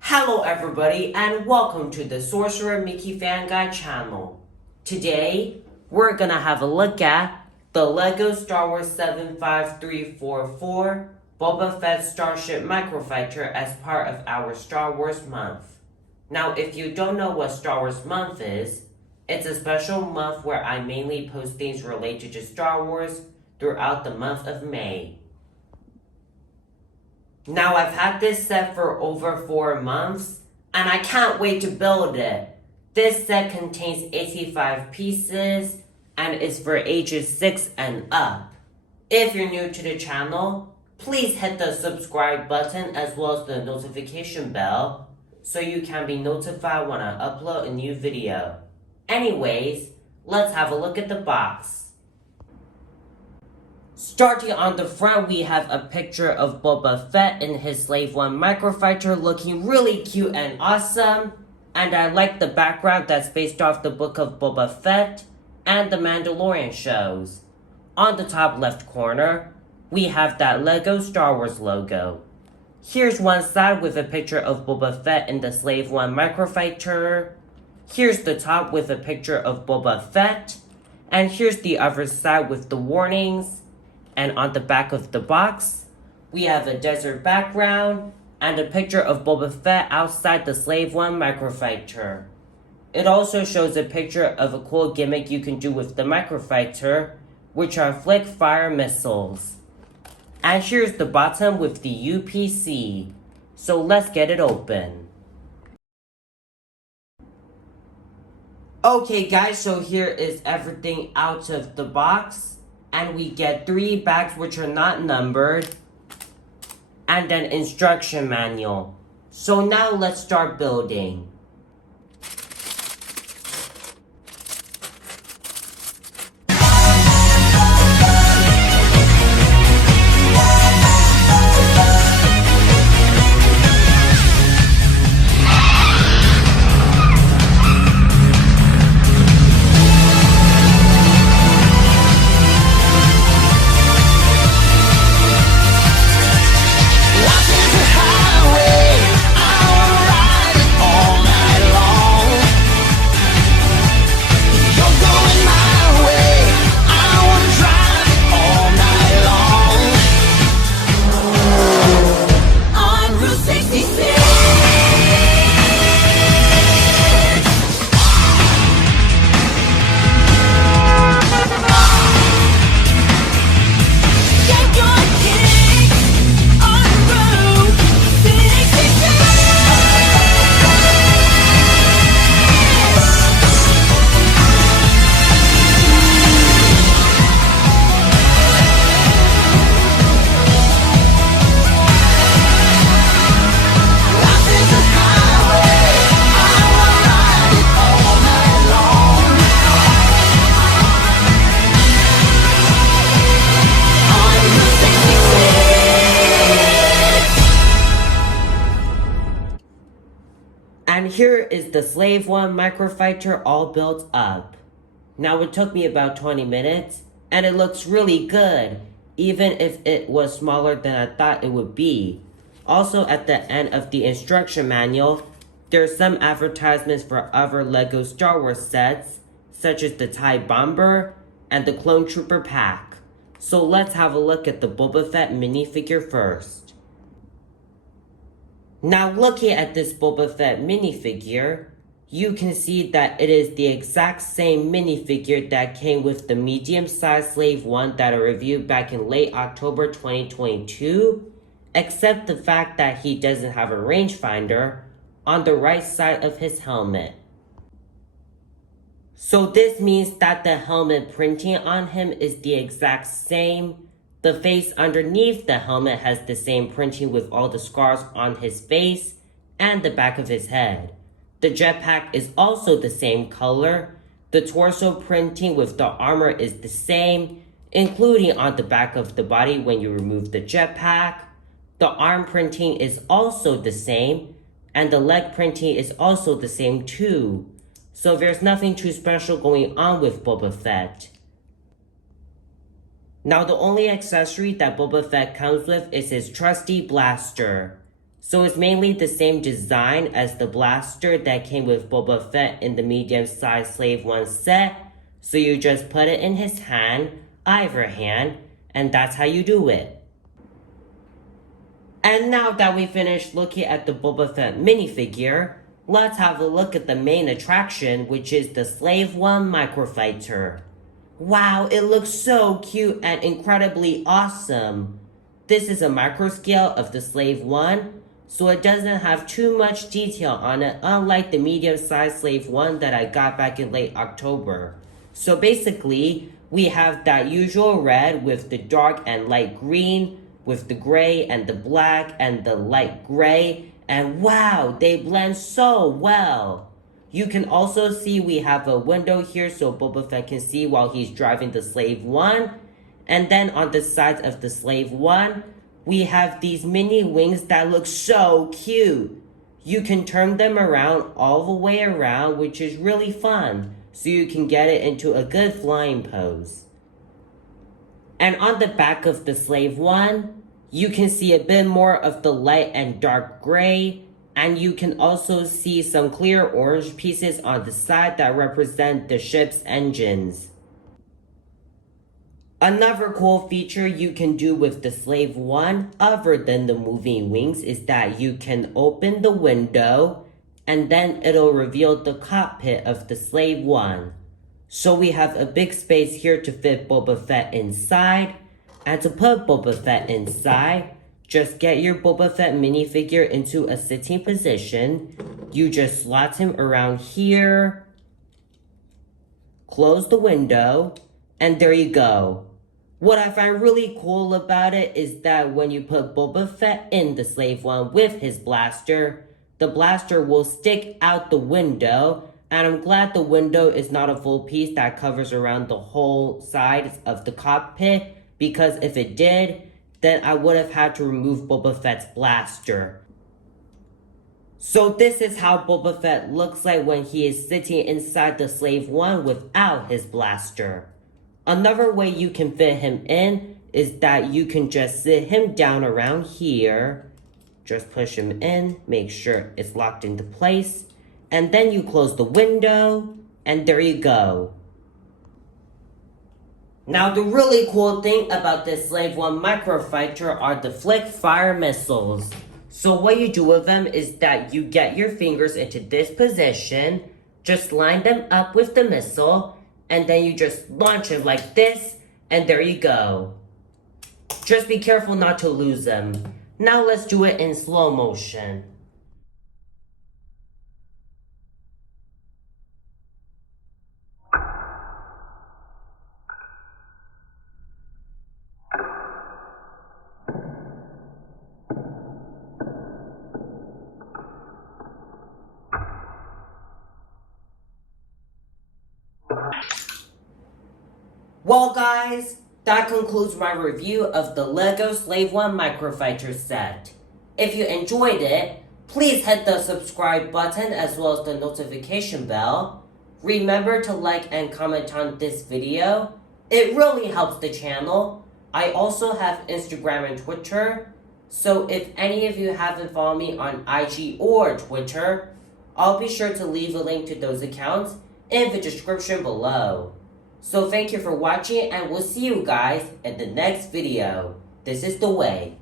Hello everybody and welcome to the Sorcerer Mickey Fan Guide channel. Today, we're gonna have a look at the LEGO Star Wars 75344 Boba Fett Starship Microfighter as part of our Star Wars month. Now, if you don't know what Star Wars month is, it's a special month where I mainly post things related to Star Wars throughout the month of May. Now, I've had this set for over 4 months, and I can't wait to build it. This set contains 85 pieces, and is for ages 6 and up. If you're new to the channel, please hit the subscribe button as well as the notification bell, so you can be notified when I upload a new video. Anyways, let's have a look at the box. Starting on the front, we have a picture of Boba Fett in his Slave One Microfighter looking really cute and awesome. And I like the background that's based off the book of Boba Fett and the Mandalorian shows. On the top left corner, we have that LEGO Star Wars logo. Here's one side with a picture of Boba Fett in the Slave One Microfighter. Here's the top with a picture of Boba Fett. And here's the other side with the warnings. And on the back of the box, we have a desert background and a picture of Boba Fett outside the Slave One Microfighter. It also shows a picture of a cool gimmick you can do with the Microfighter, which are flick fire missiles. And here's the bottom with the UPC. So let's get it open. Okay guys, so here is everything out of the box. And we get 3 bags which are not numbered, and an instruction manual. So now let's start building. And here is the Slave One Microfighter all built up. Now it took me about 20 minutes, and it looks really good, even if it was smaller than I thought it would be. Also at the end of the instruction manual, there's some advertisements for other LEGO Star Wars sets, such as the TIE Bomber and the Clone Trooper pack. So let's have a look at the Boba Fett minifigure first. Now looking at this Boba Fett minifigure, you can see that it is the exact same minifigure that came with the medium-sized Slave One that I reviewed back in late October 2022, except the fact that he doesn't have a rangefinder on the right side of his helmet. So this means that the helmet printing on him is the exact same. The face underneath the helmet has the same printing with all the scars on his face and the back of his head. The jetpack is also the same color. The torso printing with the armor is the same, including on the back of the body when you remove the jetpack. The arm printing is also the same, And the leg printing is also the same too. So there's nothing too special going on with Boba Fett. Now the only accessory that Boba Fett comes with is his trusty blaster. So it's mainly the same design as the blaster that came with Boba Fett in the medium-sized Slave One set. So you just put it in his hand, either hand, and that's how you do it. And now that we finished looking at the Boba Fett minifigure, let's have a look at the main attraction, which is the Slave One Microfighter. Wow, it looks so cute and incredibly awesome. This is a micro scale of the Slave One, so it doesn't have too much detail on it, unlike the medium-sized Slave One that I got back in late October. So basically, we have that usual red with the dark and light green, with the gray and the black and the light gray, and wow, they blend so well. You can also see we have a window here so Boba Fett can see while he's driving the Slave One. And then on the sides of the Slave One, we have these mini wings that look so cute. You can turn them around all the way around, which is really fun, so you can get it into a good flying pose. And on the back of the Slave One, you can see a bit more of the light and dark gray, and you can also see some clear orange pieces on the side that represent the ship's engines. Another cool feature you can do with the Slave One, other than the moving wings, is that you can open the window, and then it'll reveal the cockpit of the Slave One. So we have a big space here to fit Boba Fett inside. And to put Boba Fett inside, just get your Boba Fett minifigure into a sitting position. You just slot him around here, close the window, and there you go. What I find really cool about it is that when you put Boba Fett in the Slave One with his blaster, the blaster will stick out the window, and I'm glad the window is not a full piece that covers around the whole sides of the cockpit, because if it did, then I would have had to remove Boba Fett's blaster. So this is how Boba Fett looks like when he is sitting inside the Slave One without his blaster. Another way you can fit him in is that you can just sit him down around here, just push him in, make sure it's locked into place, and then you close the window, and there you go. Now the really cool thing about this Slave One Microfighter are the flick fire missiles. So what you do with them is that you get your fingers into this position, just line them up with the missile, and then you just launch it like this, and there you go. Just be careful not to lose them. Now let's do it in slow motion. Well guys, that concludes my review of the LEGO Slave One Microfighter set. If you enjoyed it, please hit the subscribe button as well as the notification bell. Remember to like and comment on this video. It really helps the channel. I also have Instagram and Twitter. So if any of you haven't followed me on IG or Twitter, I'll be sure to leave a link to those accounts in the description below. So thank you for watching, and we'll see you guys in the next video. This is the way.